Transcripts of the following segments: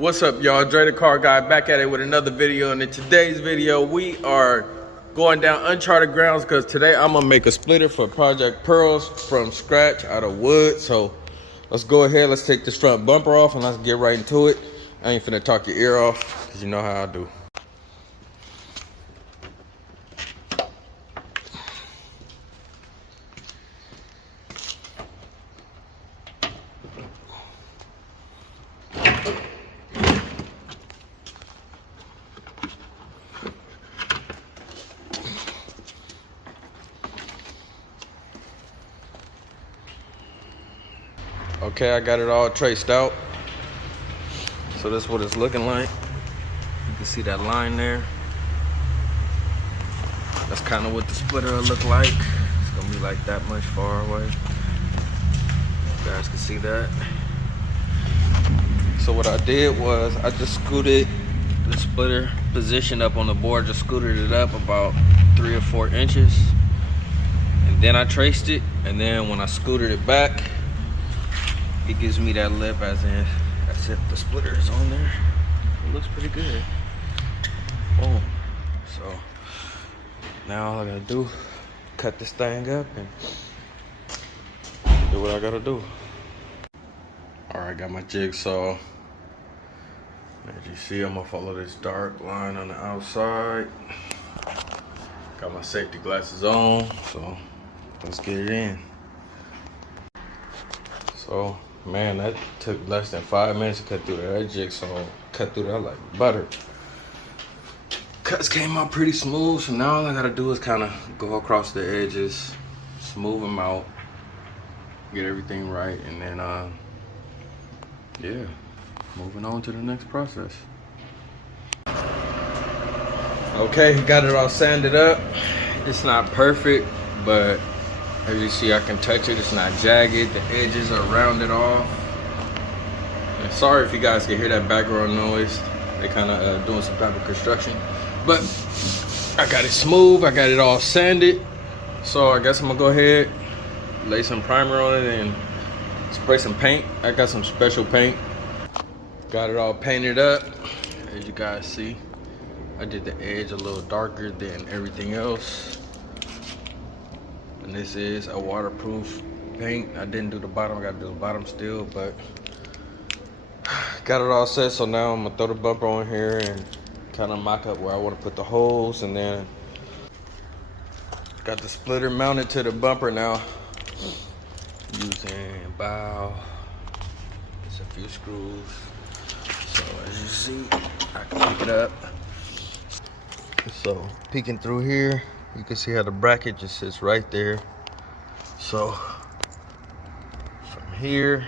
What's up, y'all? Dre the Car Guy back at it with another video. And in today's video, we are going down uncharted grounds because today I'm gonna make a splitter for Project Pearls from scratch out of wood. So let's go ahead, let's take this front bumper off and let's get right into it. I ain't finna talk your ear off because you know how I do. Okay, I got it all traced out. So this is what it's looking like. You can see that line there. That's kind of what the splitter will look like. It's gonna be like that much far away. You guys can see that. So what I did was I just scooted the splitter position up on the board, just scooted it up about 3 or 4 inches. And then I traced it, and then when I scooted it back, it gives me that lip as if the splitter is on there. It looks pretty good. Boom. So now all I gotta do, cut this thing up and do what I gotta do. All right, got my jigsaw. As you see, I'm gonna follow this dark line on the outside. Got my safety glasses on, so let's get it in. So, man, that took less than 5 minutes to cut through that. That jigsaw cut through that like butter. Cuts came out pretty smooth, so now all I gotta do is kind of go across the edges, smooth them out, get everything right, and then, yeah, moving on to the next process. Okay, got it all sanded up. It's not perfect, but as you see, I can touch it. It's not jagged. The edges are rounded off. And sorry if you guys can hear that background noise. They kind of doing some type of construction. But I got it smooth. I got it all sanded. So I guess I'm going to go ahead, lay some primer on it and spray some paint. I got some special paint. Got it all painted up. As you guys see, I did the edge a little darker than everything else. And this is a waterproof paint. I didn't do the bottom, I gotta do the bottom still, but got it all set. So now I'm gonna throw the bumper on here and kind of mock up where I want to put the holes, and then got the splitter mounted to the bumper now using bow. Just a few screws. So as you see, I can pick it up. So peeking through here, you can see how the bracket just sits right there. So from here,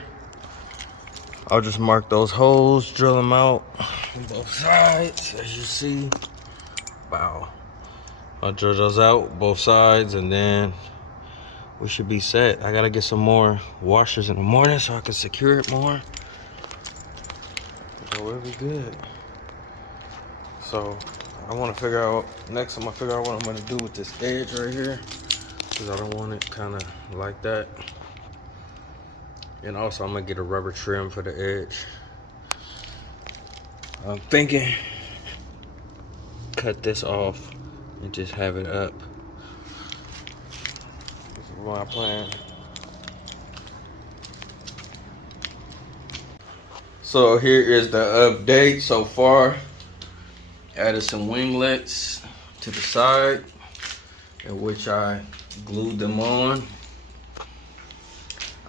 I'll just mark those holes, drill them out on both sides, as you see. Wow. I'll drill those out both sides, and then we should be set. I gotta get some more washers in the morning so I can secure it more. So we'll be good. So I want to figure out, next I'm going to figure out what I'm going to do with this edge right here, because I don't want it kind of like that. And also I'm going to get a rubber trim for the edge. I'm thinking cut this off and just have it up. This is my plan. So here is the update so far. Added some winglets to the side, in which I glued them on.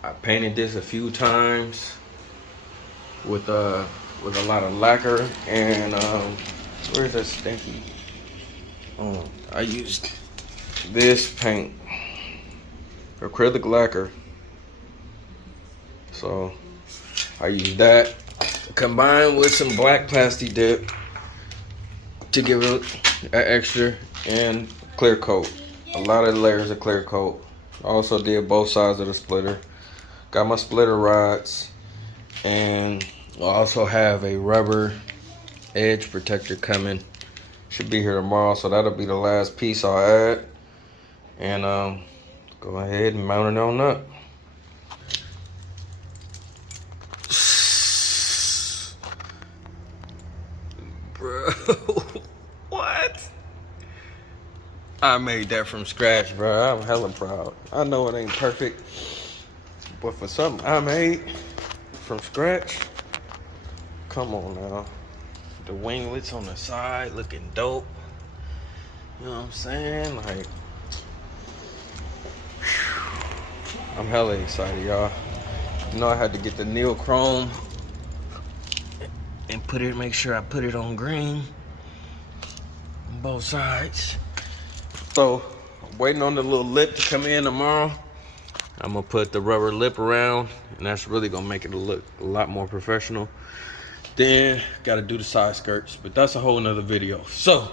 I painted this a few times with a lot of lacquer, and where's that stinky? I used this paint, acrylic lacquer. So I used that combined with some black plastic dip to give it an extra, and clear coat. A lot of layers of clear coat. Also did both sides of the splitter. Got my splitter rods, and I also have a rubber edge protector coming. Should be here tomorrow, so that'll be the last piece I'll add. And go ahead and mount it on up. I made that from scratch, bro. I'm hella proud. I know it ain't perfect, but for something I made from scratch, come on now. The winglets on the side looking dope. You know what I'm saying? Like, I'm hella excited, y'all. You know I had to get the neochrome and make sure I put it on green on both sides. So, I'm waiting on the little lip to come in tomorrow. I'm gonna put the rubber lip around, and that's really gonna make it look a lot more professional. Then, gotta do the side skirts, but that's a whole nother video. So,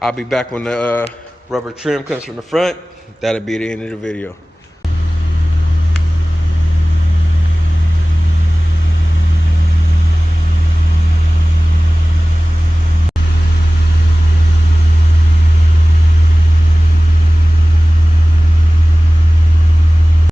I'll be back when the rubber trim comes from the front. That'll be the end of the video.